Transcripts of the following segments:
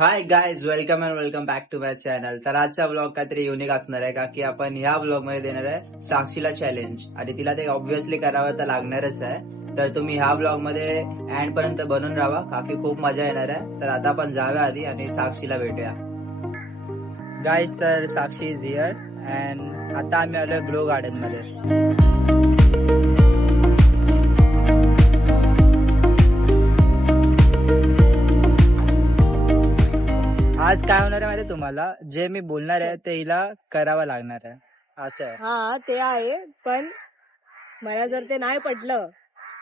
Hi guys welcome and welcome back to my channel तर आजचा blog काहीतरी unique असणार आहे का की आपण ह्या ब्लॉगमध्ये देणार आहे साक्षीला चॅलेंज आणि तिला ते ऑब्व्हियसली करावं तर लागणारच आहे. तर तुम्ही ह्या ब्लॉगमध्ये एंड पर्यंत बनून राहा. काकी खूप मजा येणार आहे. तर आता आपण जाऊया आधी आणि साक्षीला भेटूया. गाईज तर साक्षी इज हिअर अँड आता आम्ही आलो ग्लो गार्डनमध्ये. आज काय होणार आहे माहिती तुम्हाला? जे मी बोलणार आहे ते हिला करावं लागणार आहे. असं आहे. हा ते आहे पण मला जर ते नाही पटलं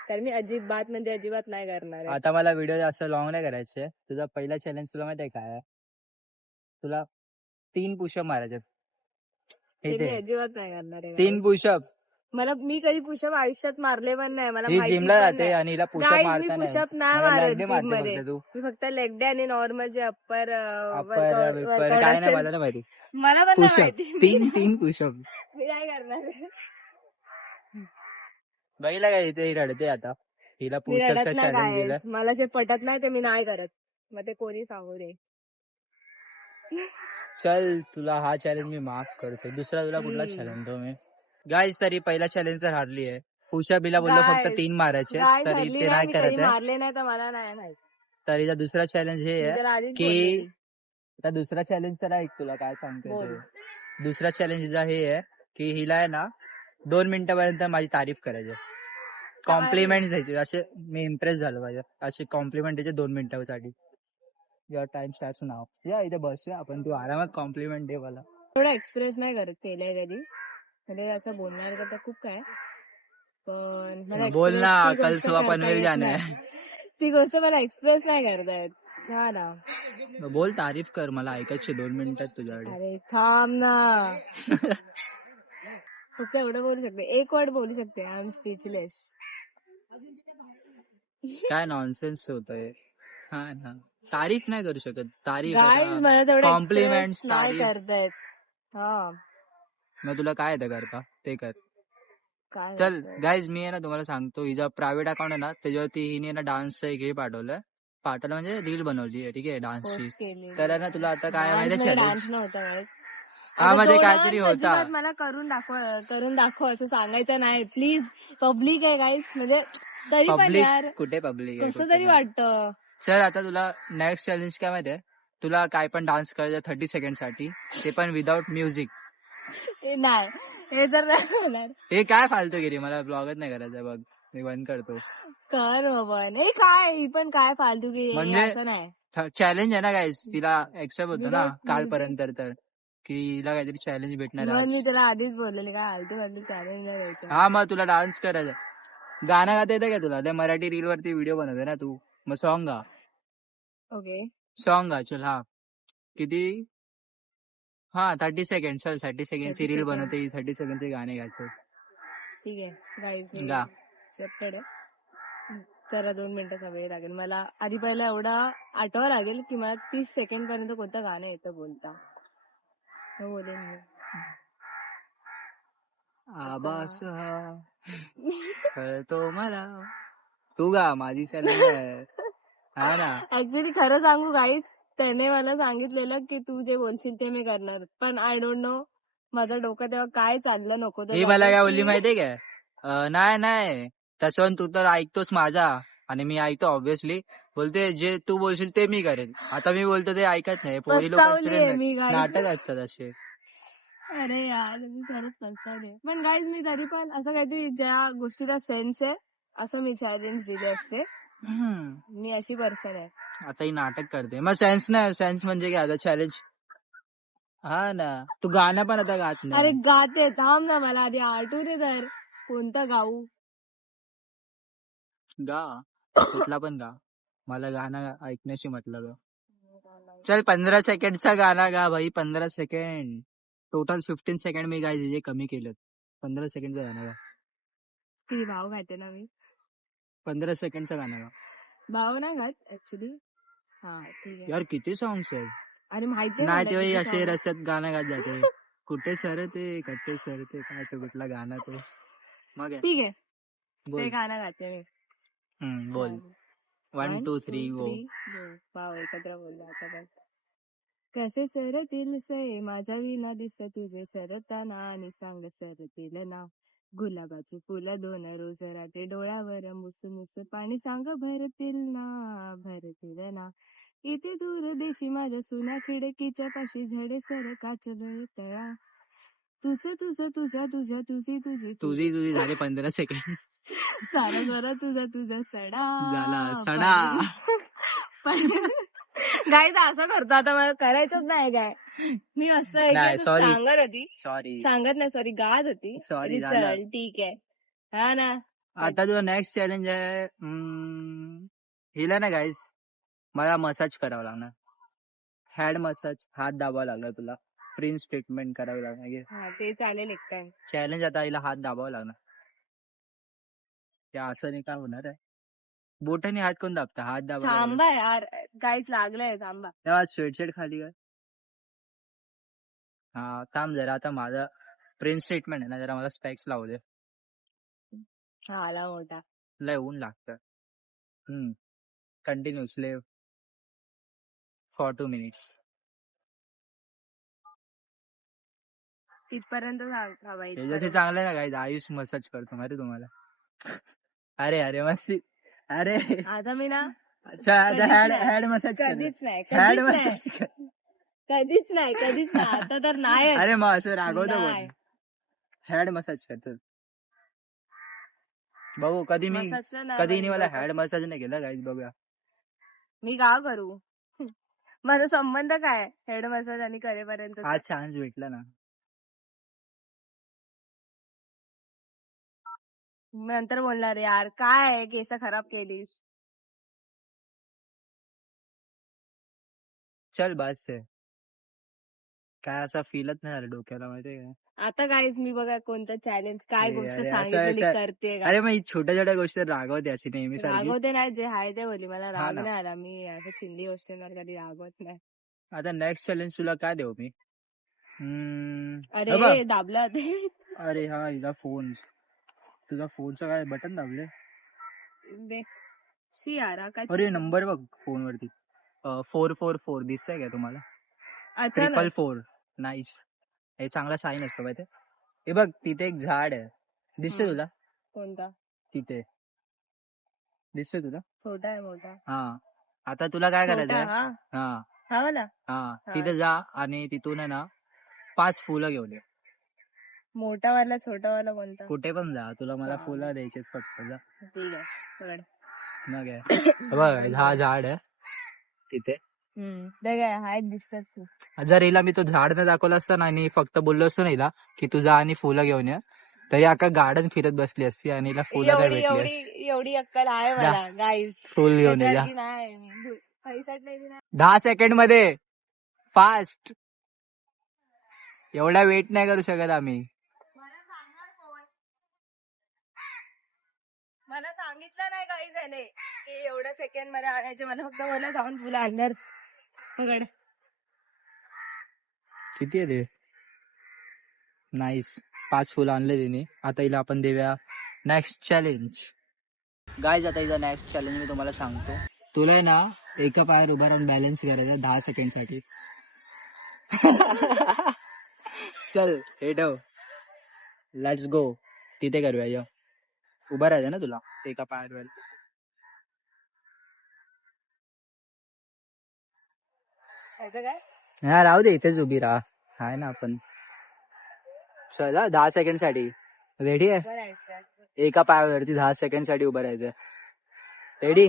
तर मी अजिबात म्हणजे अजिबात नाही करणार आहे. आता मला व्हिडिओ जास्त लॉंग नाही करायचे. तुझा पहिला चॅलेंज तुला माहिती आहे काय आहे? तुला तीन पुशअप मारायचे ते मी इथे अजिबात नाही करणार आहे तीन पुशअप मला मी कधी पुषप आयुष्यात मारले पण नाही मला ही माहिती जिमला पण जाते नाही. आणि हिला पुशअप Guys, मी मारता नाही. पुशअप नाही मला मारत leg day मारते जिममध्ये फक्त तू. मी फक्त लेग डे आणि नॉर्मल जे अप्पर बिप्पर काय नाही मला नाही माहिती. मला पण नाही पुशअप माहिती. तीन तीन पुशअप मी नाही करणार. बघितलं काय इथे ही रडते आता? हिला मी पुशअपचा रडत नाही चॅलेंज दिलं काय मला जे पटत नाही ते मी नाही करत. मग ते कोणी सांगू दे? चल तुला हा चॅलेंज मी माफ करतो. दुसरा तुला कुठला हम्म. चॅलेंज दो मी? गाईज तरी पहिला चॅलेंज तर हारली आहे पुषा बिला बोललो फक्त तीन मारायचे तर इथे नाही, नाही मी करत आहे. मारले नाही तर मला नाही माहीत. तर दुसरा चॅलेंज हे मी आहे त्याला आधीच की बोललेली. आता दुसरा चॅलेंज तर ऐक तुला काय सांगतो बोल. ते. दुसरा चॅलेंज हिचा हे आहे की हिला आहे ना दोन मिनिटापर्यंत माझी तारीफ करायची कॉम्प्लिमेंट द्यायचे. असे मी इम्प्रेस झालो पाहिजे असे कॉम्प्लिमेंट द्यायचे दोन मिनिटासाठी. युअर टाइम स्टार्ट नाव या इथे बसूया आपण. तू आरामात कॉम्प्लिमेंट दे मला. थोडं एक्सप्रेस नाही करत केलंय कधी. म्हणजे असं बोलणार करता खूप काय. पण मला बोल ना ती कल गोष्ट सुबह करता पनवेल येत जाने नाही. ती गोष्ट मला एक्सप्रेस नाही करता येत. हा ना. बोल तारीफ कर मला ऐकायची दोन मिनिटात तुझ्याकडे. अरे थांब ना. फक्त एवढं बोलू शकते. एक वर्ड बोलू शकते. आय एम स्पीचलेस काय नॉनसेन्स होतंय. हा ना. तारीफ नाही करू शकत. तारीफ गाईज मला तेवढं कॉम्प्लिमेंट एक्सप्रेस नाही करतायत हा. मग तुला काय येतं करता? ते कर. काय चल? गाईज मी आहे ना तुम्हाला सांगतो हिचा प्रायव्हेट अकाउंट आहे ना त्याच्यावरती हिने ना डान्सचं एक हे पाठवलंय पाठवलं म्हणजे रील बनवली आहे ठीक आहे डान्सची पोस्ट केली तर आहे ना तुला आता काय माहिती डान्स नव्हता. हा तो काहीतरी dance होता. अजिबात मला करून दाखव करून दाखव असं सांगायचं नाही. प्लीज पब्लिक आहे गाईस म्हणजे तरी पण यार पब्लिक कुठे पब्लिक कसं तरी वाटतं. चल आता तुला नेक्स्ट चॅलेंज काय माहितीये तुला काय पण डान्स करायचं थर्टी सेकंडसाठी. ते पण विदाउट म्युझिक हे नाही. हे तर नाही होणार. हे काय फालतूगिरी मला ब्लॉगच नाही करायचं बघ. मी बंद करतो. कर बाबा नाही काय? ही पण काय फालतू की म्हणजे- असं नाही. चॅलेंज आहे ना काय तिला एक्सेप्ट होतं ना कालपर्यंत तर. की हिला काहीतरी चॅलेंज भेटणार मी त्याला आधीच बोललेली काय आलती मधली चॅलेंज नाही द्यायचं. हा मग तुला डान्स करायचं. गाणं गाता येतं का तुला? त्या मराठी रील वरती व्हिडिओ बनवते ना तू. मग सॉन्ग गा. ओके सॉन्ग गा चल हा. किती? हा थर्टी सेकंड चल थर्टी सेकंड 30 सिरियल. बनवते थर्टी सेकंडचे गाणे गायचं. ठीक आहे गाईज गा. आहे. जरा दोन मिनिटाचा वेळ लागेल. मला आधी पहिला एवढा आठवा लागेल की मला तीस सेकंड पर्यंत कोणतं गाणं येतं बोलता. हो बोलेन मी आबास हा. कळतो मला. तू गा माझी आहे हा ना. ऍक्च्युली खरं सांगू गाईच त्याने मला सांगितलेलं की तू जे बोलशील ते मी करणार. पण आय डोंट नो माझं डोकं तेव्हा काय चाललं नको ते मला काय बोलली की- माहितीये काय? नाही नाही. तसं तू तर ऐकतोस माझा. आणि मी ऐकतो ऑब्विसली बोलते जे तू बोलशील ते मी करेन. आता मी बोलतो ते ऐकत नाही. पोरी लोक. नाटक असतात असे. अरे यार मी खरंच पस्तावले पण गाईज मी तरी पण असं काहीतरी ज्या गोष्टीला सेन्स आहे असं मी चॅलेंज दिले असते. मी अशी पर्सन आहे. आता ही नाटक करते मग सेन्स नाही सेन्स म्हणजे काय आता चॅलेंज हा ना. तू गाणं पण आता गात अरे नाही गाते थांब ना मला आधी आठवू दे तर कोणतं गाऊ? गा. कुठला पण गा. मला गाणं ऐकण्याशी मतलब आहे. चल पंधरा सेकंडचा गाणं गा भाई पंधरा सेकंड. टोटल फिफ्टीन सेकंड मी गाय जे कमी केलं पंधरा सेकंडचं गाणं गा. किती भाव घाते ना मी. पंधरा सेकंडचं गाणं गा भाव नाही घात ऍक्च्युली हा ठीक आहे. यार किती सॉंग्स आहेत? आणि माहिती नाही असे रस्त्यात गाणं गात जाते. कुठे सर ते कट्टे सर ते काय तो कुठला गाणं तो. मग आहे. ठीक आहे. बोल. ते गाणं गाते मी. हम्म, बोल. One two three go wow एकत्र बोललो आता बस कसे सरतील सये माझ्या विना दिस तुझे सरताना आणि सांग सरतील ना. गुलाबाची फुलं दोन रोज राहते डोळ्यावर मुस मुस पाणी सांग भरतील ना भरतील ना. इथे दूर देशी माझ्या सुना खिडकीच्या पाशी झडे सर काच तळा. तुझं तुझं तुझ्या तुझ्या तुझी तुझी तुझी तुझी झाले पंधरा सेकंड सारा जरा तुझा तुझा सडा. झाला सडा. गाय असं करतो. आता मला करायचंच नाही काय. मी असं नाही, sorry. सांगत होती. सॉरी सांगत नाही सॉरी गात होती. Sorry, झालं. चल ठीक आहे. हा ना. आता जो नेक्स्ट चॅलेंज आहे हम्म, हिला ना गाईस मला मसाज करावा लागणार. हॅड मसाज हात दाबावा लागला तुला. प्रिन्स ट्रीटमेंट करावी लागणार हा ते चालेल एक टाइम चॅलेंज आता हिला हात दाबावा लागणार. त्या असं नाही काय होणार आहे? बोटाने हात कोण दाबता? हात दाबा थांबा यार काहीच लागलंय थांबा. तेव्हा स्वेटशर्ट खाली काय हा थांब जरा आता माझा प्रिन्स ट्रीटमेंट आहे ना जरा मला स्पेक्स लावू दे. आला मोठा. लय ऊन लागतं. हम्म कंटिन्युअसली फॉर टू मिनिट्स. तिथपर्यंत सांग थांबा. चांगलं आहे ना काही आयुष मसाज करतो माहिती तुम्हाला? अरे अरे मस्ती. अरे. आता मी ना अच्छा कधीच हॅड नाही. मसाज कधीच नाही हॅड कधीच नाही. मसाज कर. कधीच नाही कधीच नाही. आता तर नाही अरे मग असं रागवतो हॅड मसाज करतो बघू कधी मी कधी मला. हॅड मसाज नाही केला काही बघूया. मी का करू? माझा संबंध काय हेड मसाज आणि करेपर्यंत आज चान्स भेटला ना. नंतर बोलणार यार काय आहे, केस खराब केलीस चल बस आहे काय असा फीलच नाही आला डोक्याला माहितीये का? आता काहीच मी बघा कोणतं चॅलेंज काय गोष्ट अरे, असं- सांगितलेली असं- करते का? अरे मग ही छोट्या छोट्या गोष्टी रागवते अशी नेहमी सारखी. रागवते नाही जे आहे ते बोली मला हा राग ना. नाही आला मी असं चिंदी गोष्टींवर कधी रागवत नाही. आता नेक्स्ट चॅलेंज तुला काय देऊ मी? हम्म, अरे. दाबला. ते अरे हा हिला फ़ोन तुझा फोनचं काय बटन दाबले दे. शी यार काय अरे नंबर बघ फोन वरती फोर फोर फोर दिसतंय का तुम्हाला? Triple four. नाईस. हे चांगला साईन असतो माहिती हे बघ तिथे एक झाड आहे. दिसतंय हम्म. तुला? कोणता? तिथे. दिसतंय तुला? छोटा आहे मोठा. हा. आता तुला काय छोटा करायचंय? हा? हा. हा हा. हा. तिथे जा आणि तिथून आहे ना पाच फुलं घेऊन ये. मोठा वाला छोटा वाला कोणता? कुठे पण जा. तुला मला. फुलं द्यायचे फक्त. जा. ठीक आहे. पकड. न घ्या बघ हा झाड आहे. तिथे? हम्म. ते काय हाय दिसतात तू. जर हिला मी तो झाड न दाखवलं असतं ना आणि फक्त बोललो असतो ना हिला की तू जा आणि फुलं घेऊन ये. तरी अख्खा गार्डन फिरत बसली असती आणि हिला फुलं नाही एवढी भेटली एवढी असती. एवढी अक्कल आहे. मला गाईज फुल घेऊन ये जा. नाही मी. पैसाटली नाही? दहा सेकंडमध्ये. फास्ट एवढा वेट नाही करू शकत आम्ही मला सांगणार कोण मला सांगितलं नाही काही झाले की एवढ्या सेकंडमध्ये आणायचे. मला फक्त मला जाऊन तुला अंदर पकड किती आहे ते? नाईस पाच फुलं आणले तिने. आता हिला आपण देऊया नेक्स्ट चॅलेंज गायज आता हिचा नेक्स्ट चॅलेंज मी तुम्हाला सांगतो. तुला आहे ना एका पायावर उभा राहून बॅलन्स करायचा दहा सेकंडसाठी चल हे ठेव. लेट्स गो तिथे करूया य. उभा राहायचं ना तुला एका पायावर. ह्याचं काय? हा राहू दे इथेच उभी राहा. हाय ना आपण. चल दहा सेकंडसाठी रेडी आहे आहे. एका पायावरती दहा सेकंडसाठी उभं राहायचं. रेडी?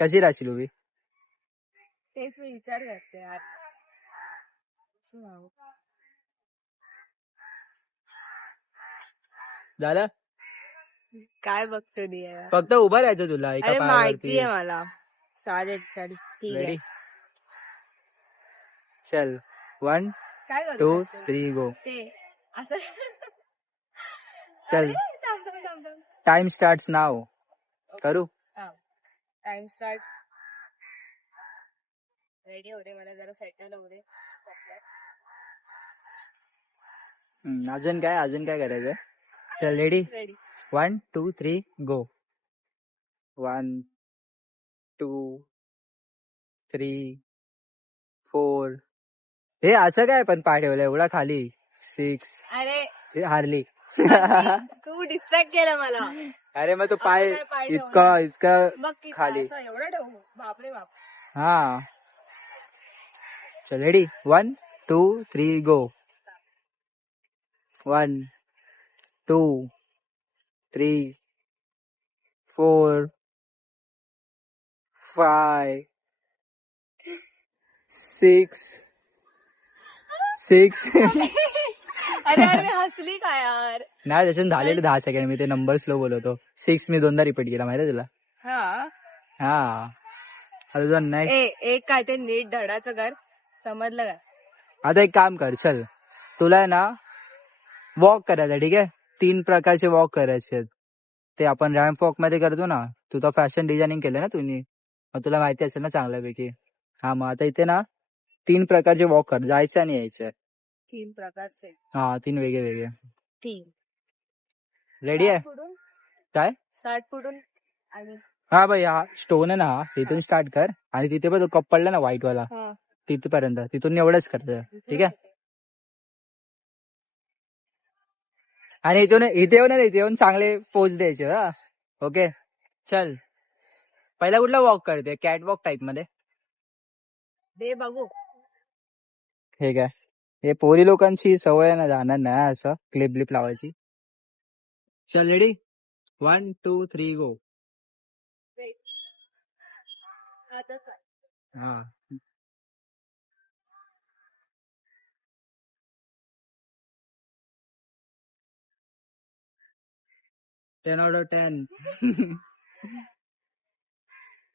कशी राहशील उभी? तेच मी विचार करते यार. कसं? झालं? काय बघतो दी फक्त उभं राहायचं तुला एका अरे माहिती पायावरती आहे मला. चालेल चालेल ठीक आहे. रेडी चल. वन काय टू? थ्री गो ते असं? चल. अरे, थांब थांब थांब थांब. टाइम स्टार्ट नाव करू? टाइम स्टार्ट रेडी हो दे मला जरा सेटल होऊ दे. हम्म, अजून काय? अजून काय करायचं चल ready ready one two three go one two three four हे असं काय पण पाय ठेवलं एवढा खाली. सिक्स अरे हारली. तू डिस्ट्रॅक्ट केलं मला. अरे मग तो असं पाय काय पाय इतका? इतका बघ खाली. असं एवढं ठेवू. बापरे बाप. हा. चल ready one two three go one two three four five six six अरे अरे मी हसली काय यार? नाही त्याच्यात झालेले दहा सेकंड मी ते नंबर स्लो बोलवतो. सिक्स मी दोनदा रिपीट केला माहिती तुला? हा. हा. नेक्स्ट ए एक काय ते नीट धडाचं कर. समजलं काय आता एक काम कर चल. तुला आहे ना वॉक करायचं ठीक आहे? तीन प्रकारचे वॉक करायचे आहेत. ते आपण रॅम्प वॉकमध्ये करतो ना तू तर फॅशन डिझायनिंग केलं ना तुम्ही. मग तुला माहिती असेल ना चांगल्यापैकी. हा मग आता इथे ना तीन प्रकारचे वॉक कर जायचं आणि यायचं. तीन प्रकारचे. हा तीन वेगळे वेगळे. तीन. रेडी आहे? काय? स्टार्ट पुढून आणि हा भाई हा स्टोन आहे ना हा. तिथून स्टार्ट कर. आणि तिथे पण तो कप पडला ना व्हाईट वाला. हा. तिथपर्यंत. तिथून एवढंच करत ठीक आहे? आणि इथून इथे येऊन इथे येऊन चांगले पोच द्यायचे हा. ओके. चल. पहिला कुठला वॉक करते? कॅट वॉक टाइपमध्ये? दे बघू. हे काय? हे पोरी लोकांची सवय आहे ना जाणार नाही असं. क्लिप ब्लिप लावायची. चल ready one two three go? हा. टेन आउट ऑफ टेन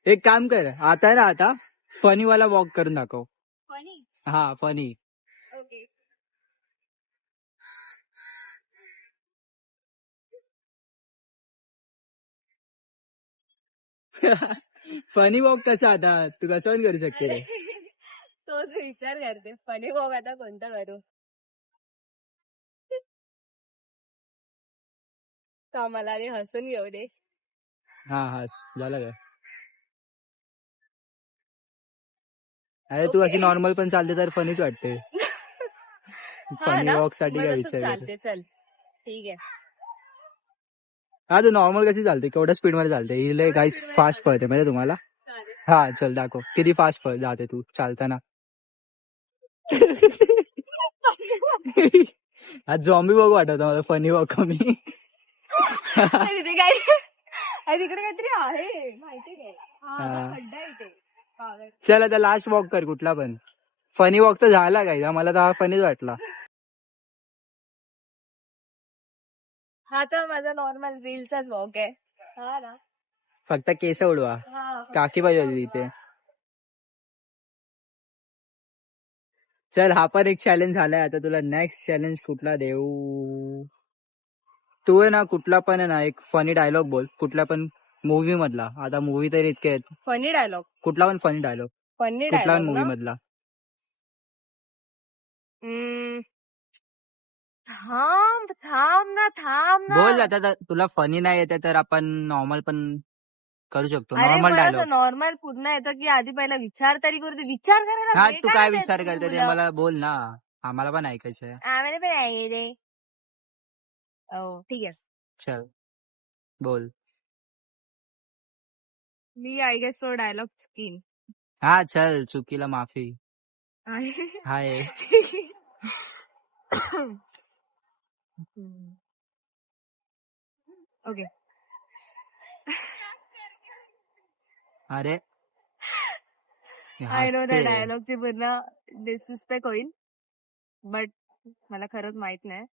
एक काम कर आता आहे ना आता फनी वाला वॉक करून दाखव. Funny? हा फनी Okay. फनी वॉक कसा आता? तू कसं पण करू शकते रे. तोच विचार करते फनी बघ आता कोणता करू? का मला आधी हसून घेऊ दे. हा हा झालं काय अरे तू अशी. नॉर्मल पण चालते तर फनीच वाटते. फनी? वॉकसाठी काय विचार चालते चल. ठीक आहे. हा तू नॉर्मल कशी चालते? केवढ्या स्पीडमध्ये चालते? हिले काही फास्ट पळते माहिती तुम्हाला. हा चल दाखव. किती फास्ट पळ जाते तू चालताना? आज झॉम्बी बघू वाटत मला फनी वॉक कमी. तिथे काय अरे तिकडे काहीतरी आहे माहिती काय हा हा. आता खड्डा आहे इथे. चल आता लास्ट वॉक कर कुठला पण. फनी वॉक तर झाला काय? मला तर हा फनीच वाटला. हा तर माझा नॉर्मल रीलचाच वॉक आहे. हा ना. फक्त केस उडवा. हा काकी पाहिजे होती तिथे. चल हा पण एक चॅलेंज झालाय. आता तुला नेक्स्ट चॅलेंज कुठला देऊ? तू आहे ना कुठला पण आहे ना एक फनी डायलॉग बोल. कुठल्या पण मूवी मधला. आता मूवी तर इतके आहेत. फनी डायलॉग कुठला पण फनी डायलॉग फनी कुठला पण डायलॉग मूवी ना मधला. हम्म. थांब थांब ना थांब ना. बोल आता तर तुला फनी नाही येते तर आपण नॉर्मल पण करू शकतो. अरे नॉर्मल मला डायलॉग नॉर्मल पुन्हा येतं की आधी पहिला विचार तरी करते. विचार करायला हा वेळ तू काय देत विचार करते ते मुलं? बोल ना. आम्हाला पण ऐकायचं आहे आम्हाला पण आहे रे. हो ठीक आहे. चल बोल. मी आय गेस तो डायलॉग चुकीन. हा चल चुकीला माफी. हाय. ओके अरे. आय नो त्या. डायलॉगची पूर्ण डिसरिस्पेक्ट होईल बट मला खरंच माहीत नाही.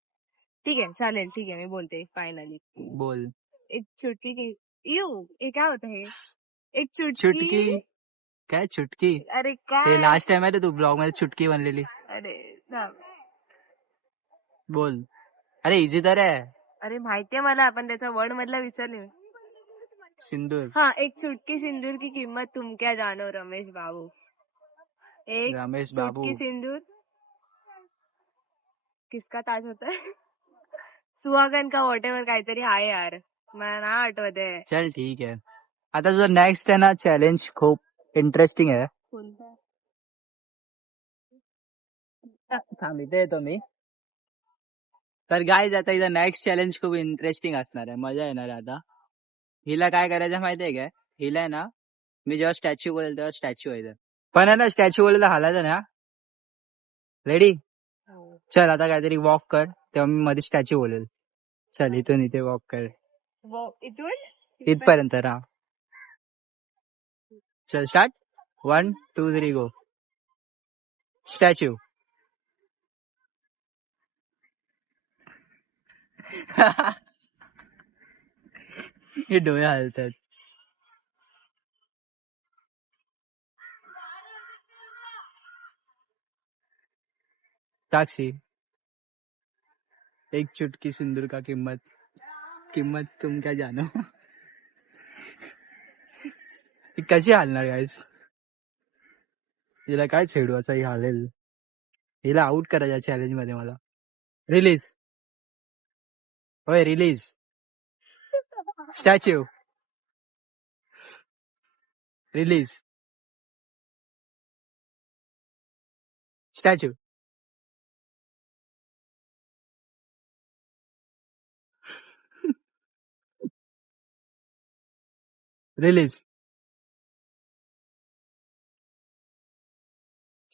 ठीक आहे चालेल ठीक आहे मी बोलते फायनली बोल. एक चुटकी की यू हे काय होतं हे? एक चुटकी चुटकी? काय चुटकी? अरे ते काय लास्ट टाइम आहे तू ब्लॉग मध्ये चुटकी बनलेली. अरे थांब. बोल. अरे इझी तर आहे. अरे माहितीये मला आपण त्याचा वर्ड मधला विसरले. सिंदूर. हाँ एक चुटकी सिंदूर की कीमत तुम क्या जानो रमेश बाबू. एक रमेश बाबू. चुटकी सिंदूर. किसका ताज होता है? सुहागन का वॉट काहीतरी आहे यार. मला ना आठवत आहे. चल ठीक आहे. आता तुझं नेक्स्ट आहे ना चॅलेंज खूप इंटरेस्टिंग आहे. कोणता? थांब इथे येतो मी. तर गाईज आता इथं नेक्स्ट चॅलेंज खूप इंटरेस्टिंग असणार आहे. मजा येणार आहे आता. हिला काय करायचं माहितीये काय? हिला आहे ना मी जेव्हा स्टॅच्यू बोलेल तेव्हा स्टॅच्यू व्हायचं पण आहे ना स्टॅच्यू बोलेल तर हालायचं ना. रेडी चल आता काहीतरी वॉक कर. तेव्हा मी मध्ये स्टॅच्यू बोलेल. चल इथून इथे वॉक कर. इथून? इथपर्यंत. राहा चल start one two three go statue हे डोळे हलतात. साक्षी. एक चुटकी सिंदूर का किंमत? किंमत तुम क्या जानो? ही कशी हालणार गाईस हिला काय छेडू? असा ही हालेल. हिला आउट करायच्या चॅलेंजमध्ये मला. रिलीज होय release statue release statue release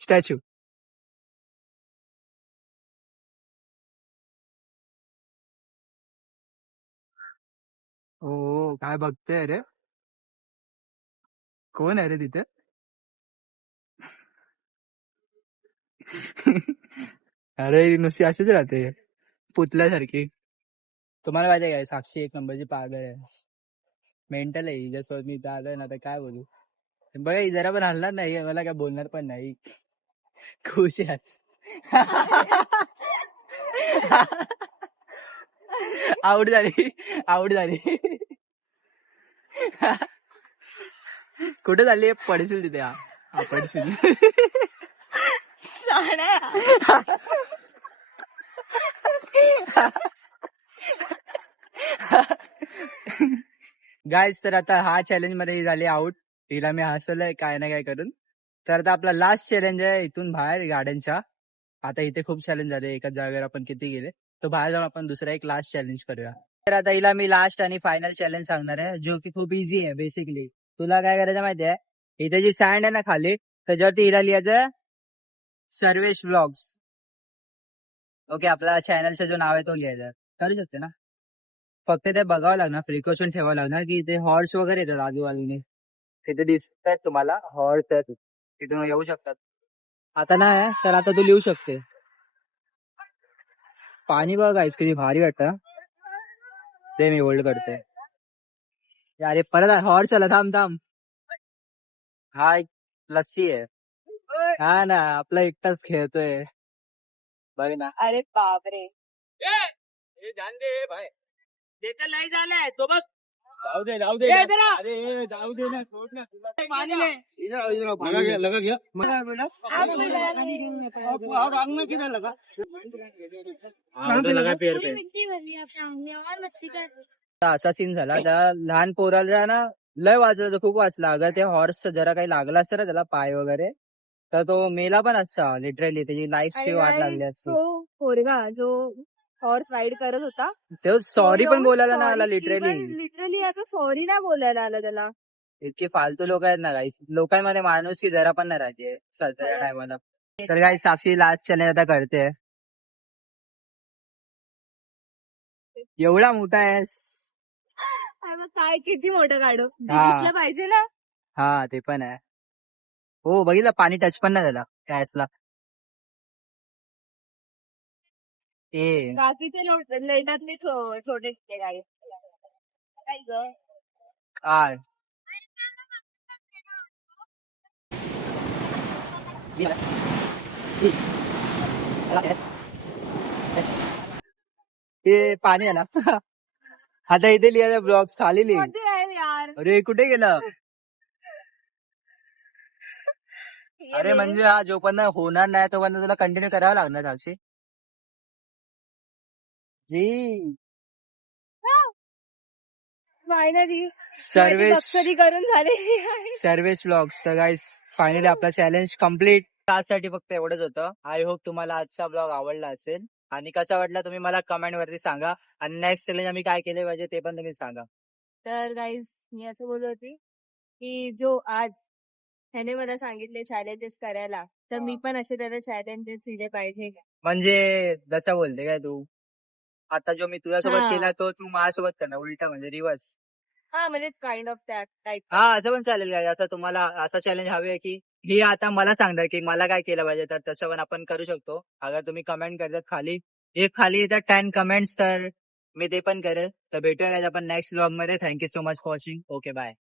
statue ओ, काय बघते रे? कोण आहे रे तिथे? अरे नुसती अशीच राहते. पुतल्यासारखी. तुम्हाला माहिती काय? साक्षी एक नंबरची पागल आहे. मेंटल आहे हिच्यासोबत मी इथं आलोय ना तर काय बोलू? बघा ही जरा पण हलणार नाही मला काय बोलणार पण नाही. खुश आहे आउट झाली. आउट झाली. कुठे झाली पडशील तिथे. हा हा, पडशील. गायज तर आता हा चॅलेंजमध्ये ही झाली आउट तिला मी हसवलंय काय ना काय करून. तर आता आपला लास्ट चॅलेंज आहे इथून बाहेर गार्डनच्या आता इथे खूप चॅलेंज झाले. एका जागेवर आपण किती गेले तो बाहेर जाऊन आपण दुसरा एक लास्ट चॅलेंज करूया. तर आता हिला मी लास्ट आणि फायनल चॅलेंज सांगणार आहे जो की खूप इझी आहे बेसिकली तुला काय करायचं माहितीये इथे जी सँड आहे ना खाली त्याच्यावरती हिला लिहायचं सर्वेश ब्लॉग्स ओके आपला चॅनलचं जो नाव आहे तो लिहायचा. करू शकते ना? फक्त ते बघावं लागणार प्रिकॉशन ठेवावं लागणार की ते हॉर्स वगैरे येतात आजूबाजूने. तिथे दिसत आहेत तुम्हाला हॉर्स आहेत. तिथून येऊ शकतात. आता नाही तर आता तू लिहू शकते. पाणी बघ guys, किती भारी वाटतं. ते मी होल्ड करते. अरे परत हॉर्स आला थांब थांब. हा एक लस्सी आहे. हा ना आपला एकटाच खेळतोय. बघ ना. अरे बापरे. त्याचं लय झालंय तो बघ. जाऊ दे जाऊ दे. ए, जरा. अरे जाऊ दे ना सोड ना पाणी ले. लगा गया लगा गया और आग में किधर लगा? हाँ, उधर लगा पेड़ पे। मिट्टी भरली आपल्या अंगी और मस्ती कर आता असा सीन झाला त्या लहान पोराला ना लय वाजलं होतं खूप वाचलं. अगर त्या हॉर्स जरा काही लागलं असतं ना त्याला पाय वगैरे तर तो मेला पण असता लिटरली त्याची लाईफची वाट लागली असती. तो पोरगा जो हॉर्स राईड करत होता. तो सॉरी पण बोलायला ना आला लिटरली लिटरली आता सॉरी नाही बोलायला आला त्याला. इतकी फालतू लोक आहेत ना गाईस लोकांमध्ये माणूस की जरा पण नाही राहते सध्याच्या टायमाला तर काही साक्षी लास्ट चॅलेंज आता करते. एवढा मोठा आहेस. काय किती मोठं काढू. दिसलं पाहिजे ना. हा ते पण आहे. हो बघितलं? पाणी टच पण नाही झाला गॅसला लोट लेटातले छो- छोटे काय ग? पाणी ना आता इथे लिहायचं ब्लॉग्स खाली लिह कोणते आहे यार? अरे कुठे गेलं? अरे. म्हणजे हा जोपर्यंत होणार नाही तोपर्यंत तुला कंटिन्यू करावं लागणार साक्षी. जी. फायनली सर्वेश करून झालेली आहे सर्वेश ब्लॉग्स तर गाईस फायनली आपला चॅलेंज कंप्लीट त्यासाठी फक्त एवढंच होतं. आय होप तुम्हाला आजचा ब्लॉग आवडला असेल. आणि कसा वाटला तुम्ही मला कमेंट वरती सांगा. आणि नेक्स्ट चॅलेंज आम्ही काय केले पाहिजे ते पण तुम्ही सांगा. तर गाईज मी असं बोलत होती की जो आज ह्याने मला सांगितले चॅलेंजेस करायला तर मी पण असे त्याला चॅलेंजेस दिले पाहिजे. म्हणजे जसं बोलते काय तू? आता जो मी तुझ्यासोबत हा. केला तो तू माझ्यासोबत करणार उलटा म्हणजे रिव्हर्स हा म्हणजे काइंड ऑफ दॅट टाईप हा असं पण चालेल काय असं तुम्हाला असं चॅलेंज हवे आहे की हे आता मला सांगणार की मला काय केलं पाहिजे तर तसं पण आपण करू शकतो. अगर तुम्ही कमेंट करतात खाली एक खाली येतात टेन कमेंट्स तर मी ते पण करेल. तर भेटूया guys आपण नेक्स्ट ब्लॉगमध्ये thank you so much for watching okay bye